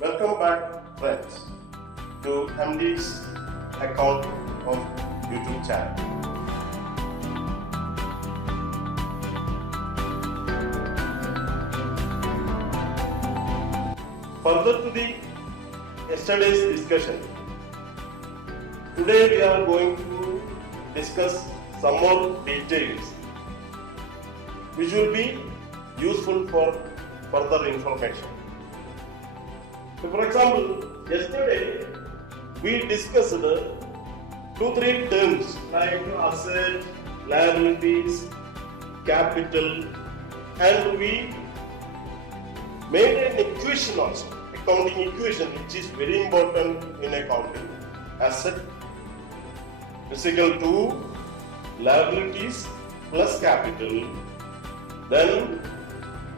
Welcome back, friends, to MD's account of YouTube channel. Further to the yesterday's discussion, today we are going to discuss some more details which will be useful for further information. So for example, yesterday we discussed 2-3 terms like asset, liabilities, capital, and we made an equation also, accounting equation, which is very important in accounting. Asset is equal to liabilities plus capital, then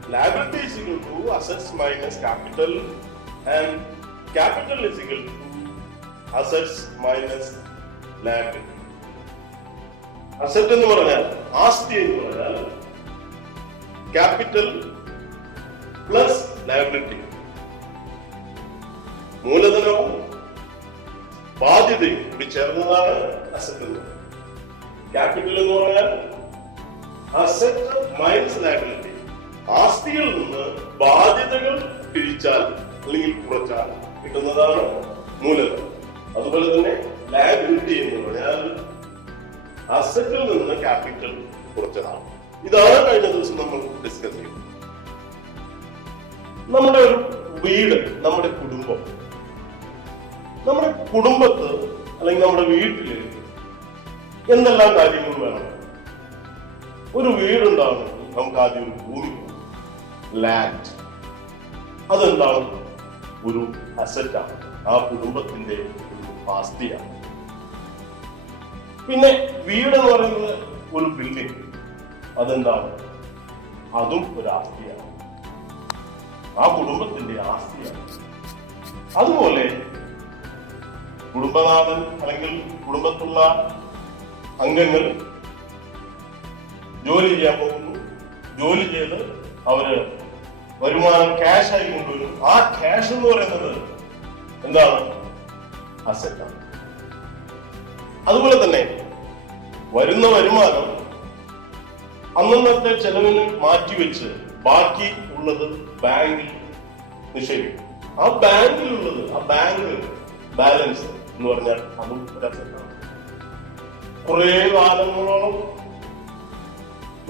liability is equal to assets minus capital, and capital is equal to assets minus liability. Asset എന്ന് പറഞ്ഞാൽ ആസ്തി എന്ന് പറഞ്ഞാൽ capital plus liability, മൂലധനവും ബാധ്യതയും കൂടി ചേർന്നതാണ് asset എന്ന് പറയുന്നത്. ക്യാപിറ്റൽ എന്ന് പറഞ്ഞാൽ അസറ്റ് മൈനസ് ലയബിലിറ്റി, ആസ്തിയിൽ നിന്ന് ബാധ്യതകൾ പിരിച്ചാൽ അല്ലെങ്കിൽ കുറച്ചാൽ കിട്ടുന്നതാണ് മൂലധനം. അതുപോലെ തന്നെ ലയബിലിറ്റി എന്ന് പറഞ്ഞാൽ അസറ്റിൽ നിന്ന് ക്യാപിറ്റൽ കുറച്ചതാണ്. ഇതാണ് കഴിഞ്ഞ ദിവസം നമ്മൾ ഡിസ്കസ് ചെയ്തത്. നമ്മുടെ ഒരു വീട്, നമ്മുടെ കുടുംബത്ത് അല്ലെങ്കിൽ നമ്മുടെ വീട്ടില് എന്തെല്ലാം കാര്യങ്ങൾ വേണം? ഒരു വീടുണ്ടാവണമെങ്കിൽ നമുക്ക് ആദ്യം ഒരു ഭൂമി, ലാൻഡ്, അതെന്താണ്? ഒരു അസറ്റാണ്, ആ കുടുംബത്തിന്റെ ഒരു ആസ്തിയാണ്. പിന്നെ വീട് എന്ന് പറയുന്നത് ഒരു ബിൽഡിംഗ്, അതെന്താണ്? അതും ഒരു ആസ്തിയാണ്, ആ കുടുംബത്തിന്റെ ആസ്തിയാണ്. അതുപോലെ കുടുംബനാഥൻ അല്ലെങ്കിൽ കുടുംബത്തുള്ള അംഗങ്ങൾ ജോലി ചെയ്യാൻ പോകുന്നു, ജോലി ചെയ്ത് അവര് വരുമാനം ക്യാഷായി കൊണ്ടുവരും. ആ ക്യാഷ് എന്ന് പറയുന്നത് എന്താണ്? അസറ്റാണ്. അതുപോലെ തന്നെ വരുന്ന വരുമാനം അന്നത്തെ ചെലവിന് മാറ്റിവെച്ച് ബാക്കി ഉള്ളത് ബാങ്കിൽ നിക്ഷേപിക്കും. ആ ബാങ്കിലുള്ളത്, ആ ബാങ്ക് ബാലൻസ് എന്ന് പറഞ്ഞാൽ അതും ഒരു അസറ്റാണ്. കുറെ കാലങ്ങളോളം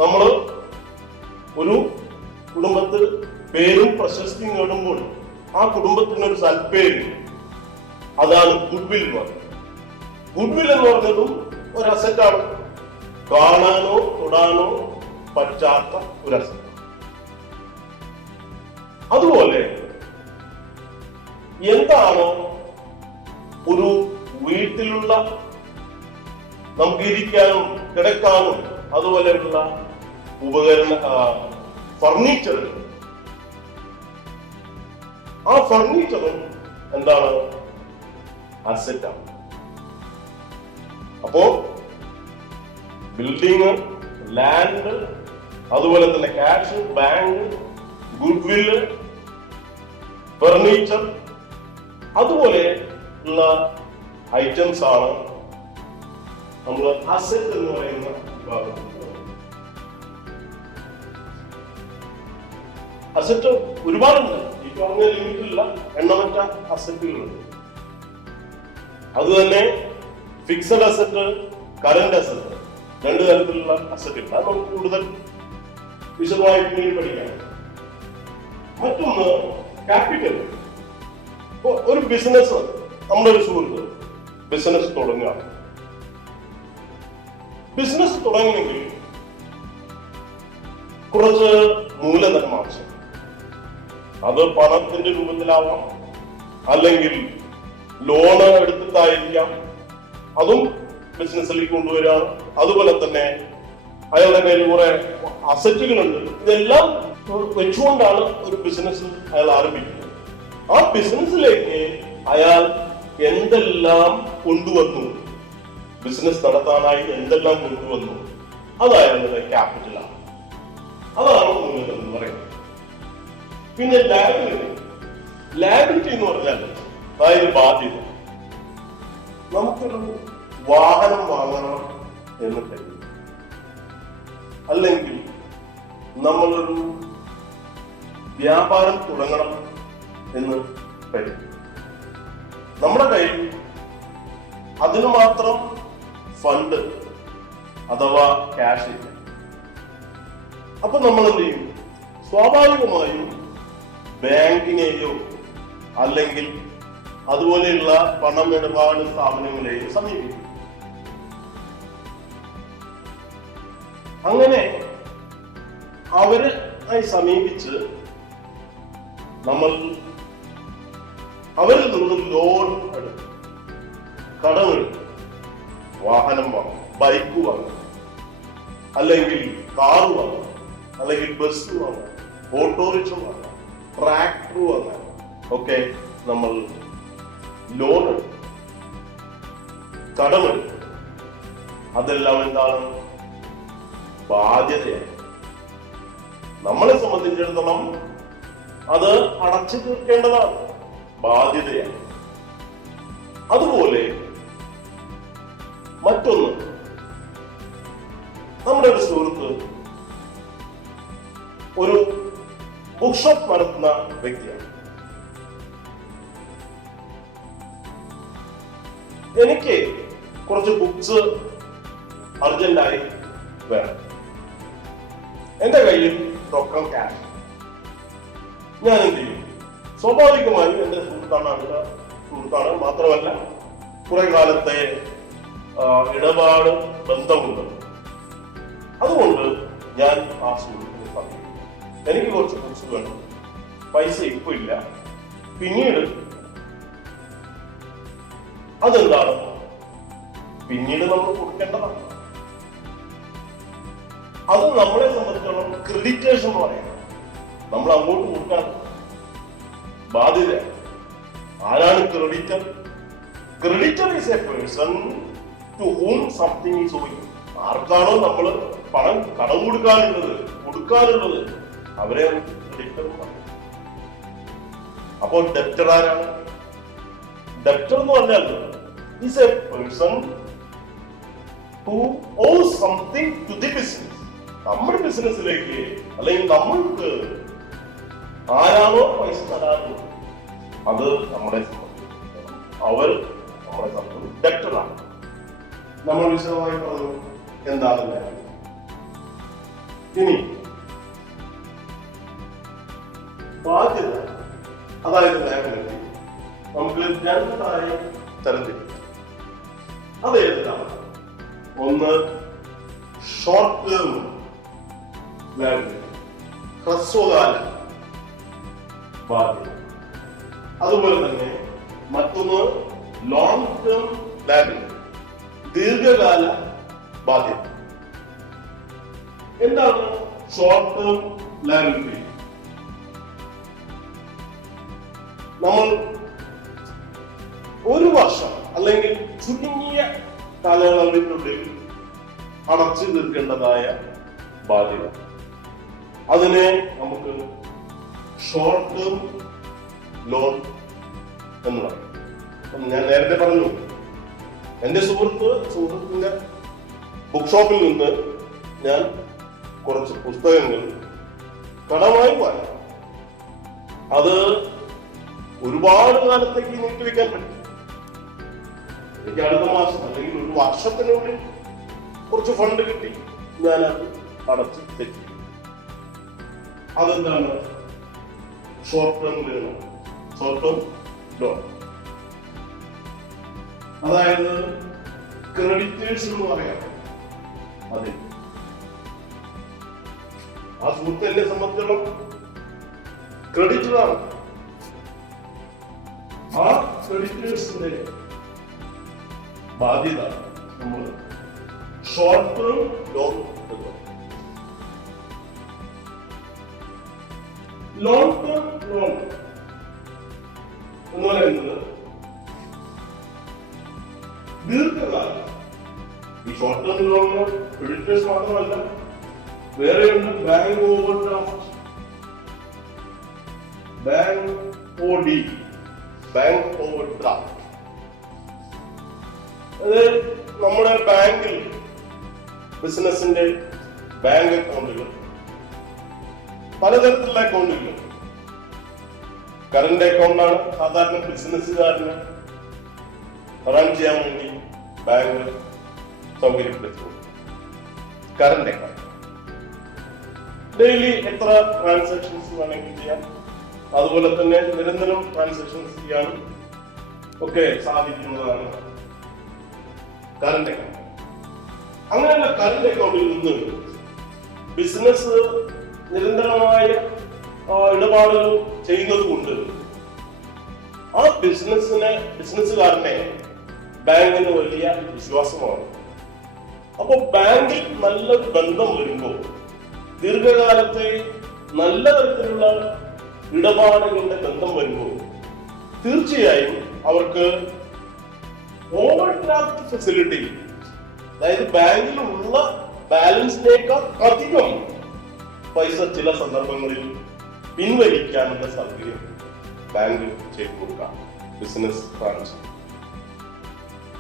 നമ്മൾ ഒരു കുടുംബത്തിൽ പേരും പ്രശസ്തിയും നേടുമ്പോൾ ആ കുടുംബത്തിനൊരു സൽപ്പേര്, അതാണ് ഗുഡ്വിൽ എന്ന് പറയുന്നത്. ഗുഡ്വിൽ എന്ന് പറഞ്ഞതും ഒരു അസറ്റാണ്, കാണാനോ തൊടാനോ പറ്റാത്ത ഒരു അസറ്റ്. അതുപോലെ എന്താണോ ഒരു വീട്ടിലുള്ള നമുക്ക് ഇരിക്കാനും കിടക്കാനും അതുപോലെയുള്ള ഫർണിച്ചറുകൾ, ആ ഫർണിച്ചറും എന്താണ്? അസറ്റാണ്. അപ്പോ ബിൽഡിങ്, ലാൻഡ്, അതുപോലെ തന്നെ ക്യാഷ്, ബാങ്ക്, ഗുഡ്വില്, ഫർണിച്ചർ, അതുപോലെ ഉള്ള ഐറ്റംസ് ആണ് നമ്മൾ അസറ്റ് എന്ന് പറയുന്ന വിഭാഗം. അസറ്റ് ഒരുപാടുണ്ട്, ഈ പറഞ്ഞ ലിമിറ്റിലുള്ള എണ്ണമറ്റ അസറ്റുകളുണ്ട്. അതുതന്നെ ഫിക്സഡ് അസറ്റ്, കറന്റ് അസറ്റ്, രണ്ടു തരത്തിലുള്ള അസറ്റുകൾ. അത് നമുക്ക് കൂടുതൽ വിശദമായി പിന്നീട് പഠിക്കാം. മറ്റൊന്ന് ക്യാപിറ്റൽ. ഒരു ബിസിനസ്, നമ്മുടെ ഒരു സുഹൃത്ത് ബിസിനസ് തുടങ്ങുകയാണ്. ബിസിനസ് തുടങ്ങണമെങ്കിൽ കുറച്ച് മൂലധനം ആവശ്യം. അത് പണത്തിന്റെ രൂപത്തിലാവാം, അല്ലെങ്കിൽ ലോണ് എടുത്തിട്ടായിരിക്കാം, അതും ബിസിനസ്സിലേക്ക് കൊണ്ടുവരാം. അതുപോലെ തന്നെ അയാളുടെ കയ്യിൽ കുറെ അസറ്റുകളുണ്ട്. ഇതെല്ലാം വെച്ചുകൊണ്ടാണ് ഒരു ബിസിനസ് അയാൾ ആരംഭിക്കുന്നത്. ആ ബിസിനസ്സിലേക്ക് അയാൾ എന്തെല്ലാം കൊണ്ടുവന്നു, ബിസിനസ് നടത്താനായി എന്തെല്ലാം കൊണ്ടുവന്നു, അത് അയാളുടെ ലയബിലിറ്റി എന്ന് പറഞ്ഞാൽ അതായത് ബാധ്യത. നമുക്കൊരു വാഹനം വാങ്ങണം എന്ന് കരുതി, അല്ലെങ്കിൽ നമ്മളൊരു വ്യാപാരം തുടങ്ങണം എന്ന് കരുതി, നമ്മുടെ കയ്യിൽ അതിനു മാത്രം ഫണ്ട് അഥവാ ക്യാഷ് ഇല്ല. അപ്പൊ നമ്മൾ എന്ത് ചെയ്യും? സ്വാഭാവികമായും ബാങ്കിനെയോ അല്ലെങ്കിൽ അതുപോലെയുള്ള പണമിടപാട് സ്ഥാപനങ്ങളെയോ സമീപിക്കും. അങ്ങനെ അവരെ സമീപിച്ച് നമ്മൾ അവരിൽ നിന്നും ലോൺ എടുക്കും, കടമെടുക്കും, വാഹനം വാങ്ങും, ബൈക്ക് വാങ്ങും, അല്ലെങ്കിൽ കാർ വാങ്ങും, അല്ലെങ്കിൽ ബസ് വാങ്ങാം, ഓട്ടോറിക്ഷ വാങ്ങാം, ട്രാക്ടർ വാങ്ങാം, ഒക്കെ നമ്മൾ ലോൺ എടുക്കും, കടമെടുക്കും. അതെല്ലാം എന്താണ്? ബാധ്യതയാണ്. നമ്മളെ സംബന്ധിച്ചിടത്തോളം അത് അടച്ചു തീർക്കേണ്ടതാണ്, ബാധ്യതയാണ്. അതുപോലെ മറ്റൊന്ന്, നമ്മുടെ ഒരു സുഹൃത്ത് ഒരു ബുക്ക് ഷോപ്പ് നടത്തുന്ന വ്യക്തിയാണ്. എനിക്ക് കുറച്ച് ബുക്സ് അർജന്റായി വേണം. എന്റെ കയ്യിൽ റൊക്കം ക്യാഷ്. ഞാൻ എന്ത് ചെയ്യും? സ്വാഭാവികമായും എന്റെ സുഹൃത്താണ്, മാത്രമല്ല കുറെ കാലത്തെ ഇടപാട് ബന്ധമുണ്ട്. അതുകൊണ്ട് ഞാൻ ആ സുഹൃത്തിനെ പറയും, എനിക്ക് കുറച്ച് ബുക്സ് വേണം, പൈസ ഇപ്പൊ ഇല്ല, പിന്നീട്. അതെന്താണ്? പിന്നീട് നമ്മൾ കൊടുക്കേണ്ടതാണ്. അത് നമ്മളെ സംബന്ധിച്ചോളം ക്രെഡിറ്റേഴ്സ് എന്ന് പറയാം. നമ്മൾ അങ്ങോട്ട് കൊടുക്കാൻ ബാധ്യത. ആരാണ് creditor? Creditor is a person to whom something is owing. ആർക്കാണോ നമ്മൾ പണം കടം കൊടുക്കാനുള്ളത് അവരെ ക്രെഡിറ്റർ പറയും. അപ്പോൾ ഡെപ്റ്റർ ആരാണ്? ഡെപ്റ്റർ എന്ന് പറഞ്ഞാൽ is a person who owes something to the business. നമ്മുടെ ബിസിനസ്സിലേക്ക് അല്ലെങ്കിൽ നമ്മൾക്ക് ആരാണോ പൈസ തരാറുള്ളത് അത് നമ്മളെ അവർ നമ്മളെ സംബന്ധിച്ച് ഡെപ്റ്ററാണ്. നമ്മൾ വിശദമായി പറഞ്ഞു എന്താണ്. ഇനി ബാധ്യത, അതായത് ലയബിലിറ്റി, നമുക്ക് രണ്ടായി തരംതിരിക്കാം. അത് ഏതാണ്? ഒന്ന് ഷോർട്ട് ടേം ലയബിലിറ്റി, ഹ്രസ്വകാല ബാധ്യത. അതുപോലെ തന്നെ മറ്റൊന്ന് ലോങ് ടേം ലയബിലിറ്റി, ദീർഘകാല ബാധ്യത. എന്താണ് ഷോർട്ട് ടേം ലയബിലിറ്റി? നമ്മൾ ഒരു വർഷം അല്ലെങ്കിൽ ചുരുങ്ങിയ കാലയളവിനുള്ളിൽ അടച്ചു തീർക്കേണ്ടതായ ബാധ്യത, അതിനെ നമുക്ക് ഷോർട്ട് ടേം ലോൺ എന്ന് പറയും. ഞാൻ നേരത്തെ പറഞ്ഞു, എന്റെ സുഹൃത്തിന്റെ ബുക്ക് ഷോപ്പിൽ നിന്ന് ഞാൻ കുറച്ച് പുസ്തകങ്ങൾ കടമായി വാങ്ങി. അത് ഒരുപാട് കാലത്തേക്ക് നീട്ടിവെക്കാൻ പറ്റും. എനിക്ക് അടുത്ത മാസം അല്ലെങ്കിൽ ഒരു വർഷത്തിനുള്ളിൽ കുറച്ച് ഫണ്ട് കിട്ടി, ഞാൻ അത് അടച്ച് തെറ്റി. അതെന്താണ്? Short term loan. Short term loan അതായത് ക്രെഡിറ്റേഴ്സ് എന്ന് പറയാം. അതെ, ആ സുഹൃത്ത് എന്നെ സംബന്ധിച്ചിടത്തോളം ക്രെഡിറ്ററാണ്. ആ ക്രെഡിറ്റേഴ്സിന്റെ ബാധ്യത നമ്മൾ ഷോർട്ട് ടേം ലോൺ എടുക്കണം. ലോങ് ടേം ലോൺ എന്ന് പറയുന്നത് ദീർഘകാലം. ഈ ഷോർട്ട് ടേം ലോണിന് ക്രെഡിറ്റേഴ്സ് മാത്രമല്ല, വേറെയുണ്ട് bank over draft, bank OD, bank over draft. അത് നമ്മുടെ ബാങ്കിൽ ബിസിനസിന്റെ ബാങ്ക് അക്കൗണ്ടുകൾ, പലതരത്തിലുള്ള അക്കൗണ്ടുകൾ. കറന്റ് അക്കൗണ്ടാണ് സാധാരണ ബിസിനസ്സുകാരന് റൺ ചെയ്യാൻ വേണ്ടി ബാങ്ക് സൗകര്യപ്പെടുത്തുന്നത്. കറന്റ് അക്കൗണ്ട് ഡെയിലി എത്ര ട്രാൻസാക്ഷൻസ് വേണമെങ്കിൽ ചെയ്യാം, അതുപോലെ തന്നെ നിരന്തരം ട്രാൻസാക്ഷൻസ് ചെയ്യാനും ഒക്കെ സാധിക്കുന്നതാണ് കറന്റ് അക്കൗണ്ട്. അങ്ങനെയുള്ള കറന്റ് അക്കൗണ്ടിൽ നിന്ന് ബിസിനസ് നിരന്തരമായ ഇടപാടുകൾ ചെയ്യുന്നത് കൊണ്ട് ആ ബിസിനസ്സുകാരനെ ബാങ്കിന് വലിയ വിശ്വാസമാണ്. അപ്പൊ ബാങ്കിൽ നല്ലൊരു ബന്ധം വരുമ്പോൾ, ദീർഘകാലത്തെ നല്ല തരത്തിലുള്ള ഇടപാടുകളുടെ ബന്ധം വരുമ്പോൾ തീർച്ചയായും അവർക്ക് ഓവർഡ്രാഫ്റ്റ് ഫെസിലിറ്റി, അതായത് ബാങ്കിലുള്ള ബാലൻസിനേക്കാൾ അധികം പൈസ ചില സന്ദർഭങ്ങളിൽ പിൻവലിക്കാനുള്ള സൗകര്യം ബാങ്ക് ചെയ്തു കൊടുക്കാം. ബിസിനസ് ബ്രാഞ്ച്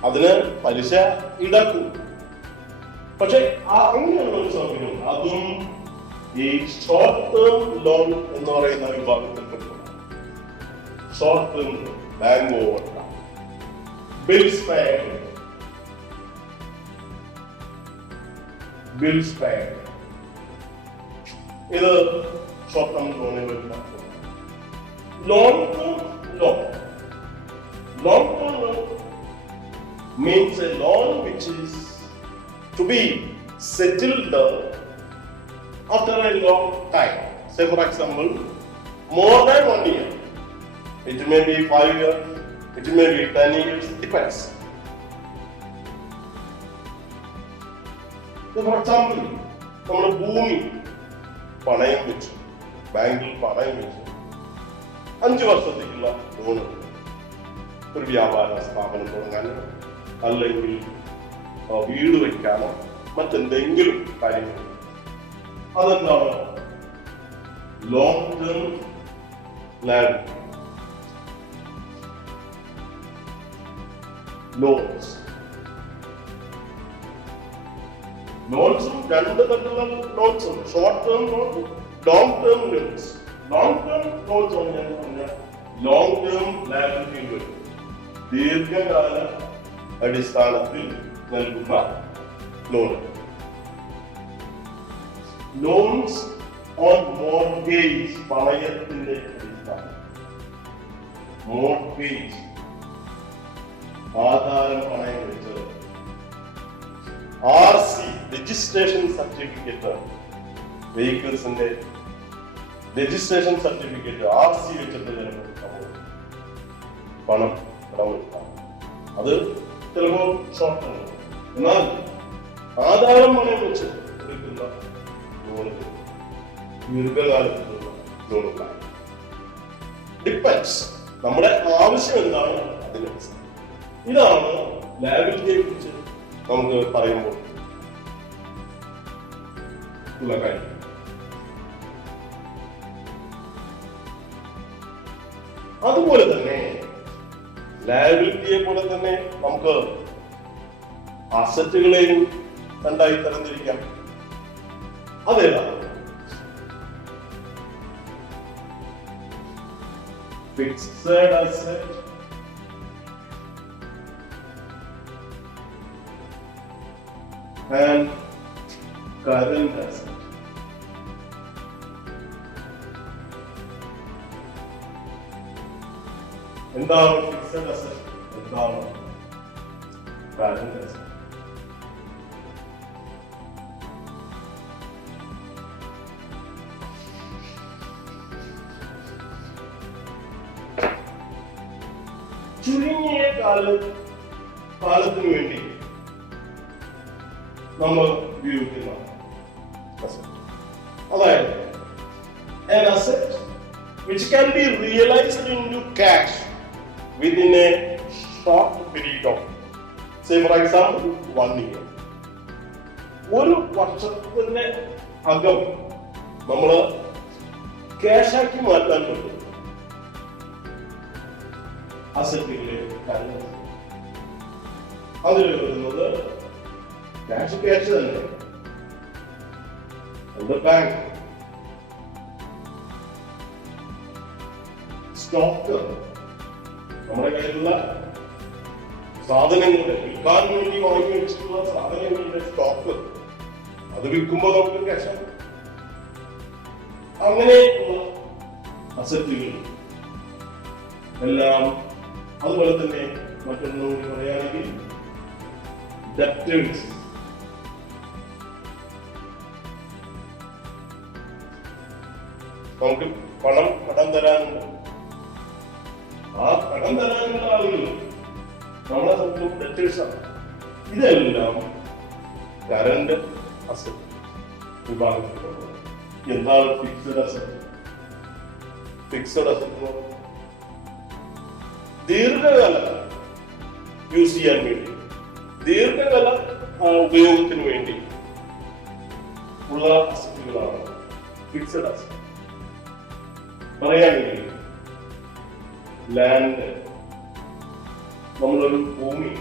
അതിന് പലിശ ഈടാക്കും. പക്ഷെ അങ്ങനെയുള്ള ഒരു സൗകര്യം അതും ഈ ഷോർട്ട് ടേം ലോൺ എന്ന് പറയുന്ന വിഭാഗത്തിൽപ്പെട്ടു. Short term bank over bills pay, ഇത് ഷോർട്ട് ടേം ലോണിൽ വരുന്ന long term loan. Long term loan means a loan which is to be settled after a long time. Say for example, more than 1 year. It may be 5 years, it may be 10 years, depends. So for example, നമ്മുടെ ഭൂമി പണയം വെച്ചു, ബാങ്കിൽ പണയം വെച്ചു 5 വർഷത്തേക്കുള്ള loan, ഒരു വ്യാപാര സ്ഥാപനം തുടങ്ങാനോ അല്ലെങ്കിൽ വീട് വയ്ക്കാനോ മറ്റെന്തെങ്കിലും കാര്യങ്ങൾ. അതെന്താണ് ലോങ് ടേം ലാൻഡ് ലോൺസ്. ലോൺസും രണ്ട് തരത്തിലുള്ള ലോൺസ് ഉണ്ട്. Short term loan, long term loans. Long term loans ആണ് ഞാൻ പറഞ്ഞ ലോങ് ടേം ലാബിലിറ്റി വരും, ദീർഘകാല അടിസ്ഥാനത്തിൽ നൽകുന്ന ലോൺ. ലോൺസ് ഓൺ മോർഗേജ്, പണയത്തിന്റെ അടിസ്ഥാനം. മോർഗേജ് ആധാരം പണയം വെച്ചത്. RC രജിസ്ട്രേഷൻ സർട്ടിഫിക്കറ്റ്, വെഹിക്കിൾസിന്റെ രജിസ്ട്രേഷൻ സർട്ടിഫിക്കറ്റ് RC വെച്ചിട്ട് ചിലപ്പോൾ പണം കടമെടുക്കാം. അത് ചിലപ്പോൾ ഷോർട്ട് ടേം. എന്നാൽ ആധാരം പണയം വെച്ച് എടുക്കുന്ന ലോണുകൾ ദീർഘകാലത്തിലുള്ള ലോണുകൾ. ഡിപ്പെൻഡ്സ്, നമ്മുടെ ആവശ്യം എന്താണ് അതിനനുസരിച്ച്. ഇതാണ് ലയബിലിറ്റിയെ കുറിച്ച് നമുക്ക് പറയുമ്പോൾ ഉള്ള കാര്യം. അതുപോലെ തന്നെ ലയബിലിറ്റിയെ പോലെ തന്നെ നമുക്ക് അസറ്റുകളെയും രണ്ടായി തരംതിരിക്കാം. അതേതാണ് fixed asset, and current asset. എന്താണ് ഫിക്സഡ് അസറ്റ്, എന്താണ് കറന്റ് അസറ്റ്? ചുരുങ്ങിയ കാലത്തിനു വേണ്ടി നമ്മൾ ഉപയോഗിക്കുന്ന അസറ്റ്, അതായത് an asset which can be realized into cash within a short period of, say for example 1 year. ഒരു വർഷത്തിന് അകം നമ്മൾ ക്യാഷ് ആക്കി മാറ്റാൻ പറ്റും. അസറ്റുകളെ കരുതുന്നത്. അതിൽ വരുന്നത് ക്യാഷ് തന്നെ. ബാങ്ക്, സ്റ്റോക്ക്, നമ്മുടെ കയ്യിലുള്ള സാധനങ്ങളുടെ വിൽക്കാൻ വേണ്ടി വാങ്ങി വെച്ചിട്ടുള്ള സാധനങ്ങളുടെ സ്റ്റോക്ക്, അത് വിൽക്കുമ്പോൾ നമുക്ക് ക്യാഷാണ്. അങ്ങനെയുള്ള അസറ്റുകൾ എല്ലാം. അതുപോലെ തന്നെ മറ്റൊന്നും പറയുകയാണെങ്കിൽ ഡെപ്റ്റേഴ്സ്, നമുക്ക് കടം തരാനുണ്ട്. ആ കടം തരാനുള്ള ആളുകൾ നമ്മളെ സംബന്ധിച്ച് ഡെപ്റ്റേഴ്സാണ്. ഇതെല്ലാം കറന്റ് അസറ്റ് വിഭാഗത്തിലുള്ളത്. എന്താണ് ഫിക്സഡ് അസറ്റ്? ഫിക്സഡ് അസറ്റ് ദീർഘകാലം യൂസ് ചെയ്യാൻ വേണ്ടി, ദീർഘകാല ഉപയോഗത്തിന് വേണ്ടി ഉള്ള അസറ്റുകളാണ് ഫിക്സഡ് അസറ്റ്. പറയുകയാണെങ്കിൽ ലാൻഡ്, നമ്മളൊരു ഭൂമി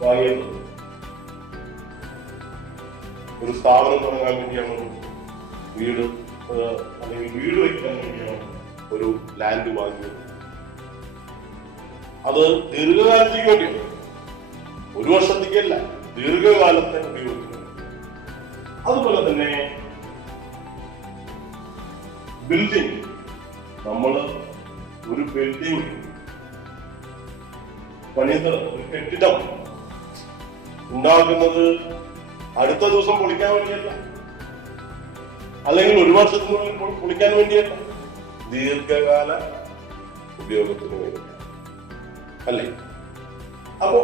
വാങ്ങിയത് ഒരു സ്ഥാപനം തുടങ്ങാൻ വേണ്ടിയാണ്, വീട് അല്ലെങ്കിൽ വീട് വയ്ക്കാൻ വേണ്ടിയാണ് ഒരു ലാൻഡ് വാങ്ങിയത്. അത് ദീർഘകാലത്തേക്ക് വേണ്ടിയാണ്, ഒരു വർഷത്തേക്കല്ല, ദീർഘകാലത്തെ ഉപയോഗത്തിന്. അതുപോലെ തന്നെ ബിൽഡിംഗ്, നമ്മൾ ഒരു ബിൽഡിംഗ് പണിത് ഒരു കെട്ടിടം ഉണ്ടാക്കുന്നത് അടുത്ത ദിവസം പൊളിക്കാൻ വേണ്ടിയല്ല, അല്ലെങ്കിൽ ഒരു വർഷത്തിനുള്ളിൽ പൊളിക്കാൻ വേണ്ടിയല്ല, ദീർഘകാല ഉപയോഗത്തിന് വേണ്ടി അല്ലേ? അപ്പോ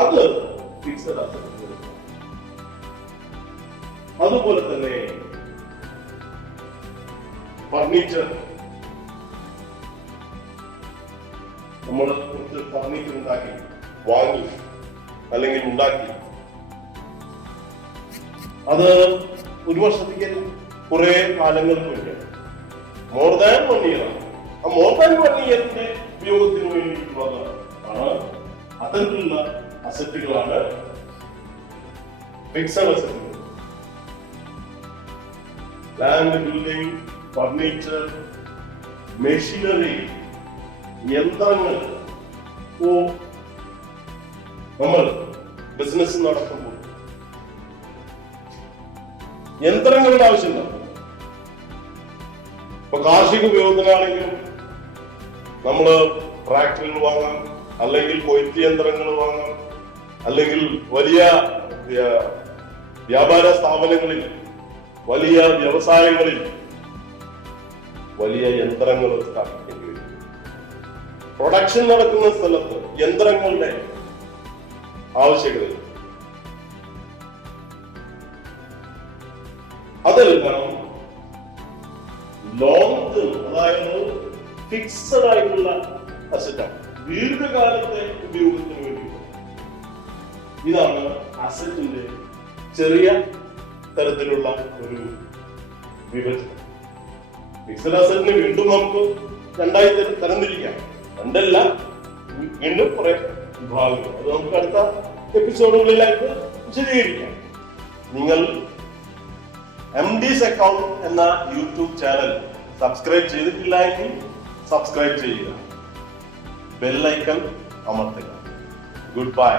അത് ഫിക്സഡ് അസറ്റ്. അതുപോലെ തന്നെ ഫർണിച്ചർ, നമ്മൾ കുറച്ച് ഫർണിച്ചർ ഉണ്ടാക്കി വാങ്ങി അല്ലെങ്കിൽ ഉണ്ടാക്കി, അത് ഒരു വർഷത്തേക്ക് കുറെ കാലങ്ങൾക്ക് വേണ്ടിയാണ്, മോർ ദാൻ 1 ഇയർ. ആ മോർ ദാൻ 1 ഇയറിന്റെ ഉപയോഗത്തിന് വേണ്ടിയിട്ടുള്ളത് ആണ് അത്തരത്തിലുള്ള അസറ്റുകളാണ് ഫിക്സഡ് അസറ്റുകൾ. ലാൻഡ്, ബിൽഡിംഗ്, ഫർണിച്ചർ, മെഷീനറി, യന്ത്രങ്ങൾ. നമ്മൾ ബിസിനസ് നടത്തുമ്പോൾ യന്ത്രങ്ങളുടെ ആവശ്യമില്ല. ഇപ്പൊ കാർഷിക ഉപയോഗത്തിനാണെങ്കിലും നമ്മള് ട്രാക്ടറുകൾ വാങ്ങാം, അല്ലെങ്കിൽ കൊയ്ത്ത് യന്ത്രങ്ങൾ വാങ്ങാം, അല്ലെങ്കിൽ വലിയ വ്യാപാര സ്ഥാപനങ്ങളിൽ, വലിയ വ്യവസായങ്ങളിൽ വലിയ യന്ത്രങ്ങൾ സ്ഥാപിക്കേണ്ടി വരും. പ്രൊഡക്ഷൻ നടക്കുന്ന സ്ഥലത്ത് യന്ത്രങ്ങളുടെ ആവശ്യകത. അതെല്ലാം ലോങ് ടേം, അതായത് ഫിക്സഡ് ആയിട്ടുള്ള അസറ്റാണ്, ദീർഘകാലത്തെ ഉപയോഗത്തിന് വേണ്ടി. ഇതാണ് അസറ്റിന്റെ ചെറിയ തരത്തിലുള്ള ഒരു വിഭജനം. ഫിക്സഡ് അസറ്റിന് വീണ്ടും നമുക്ക് രണ്ടായി തരംതിരിക്കാം. രണ്ടല്ല, വീണ്ടും കുറെ വിഭാഗങ്ങൾ. അത് നമുക്ക് അടുത്ത എപ്പിസോഡുകളിലായിട്ട് വിശദീകരിക്കാം. നിങ്ങൾ MD's അക്കൗണ്ട് എന്ന യൂട്യൂബ് ചാനൽ സബ്സ്ക്രൈബ് ചെയ്തിട്ടില്ല എങ്കിൽ സബ്സ്ക്രൈബ് ചെയ്യുക, ബെൽ ഐക്കൺ അമർത്തുക. Good bye.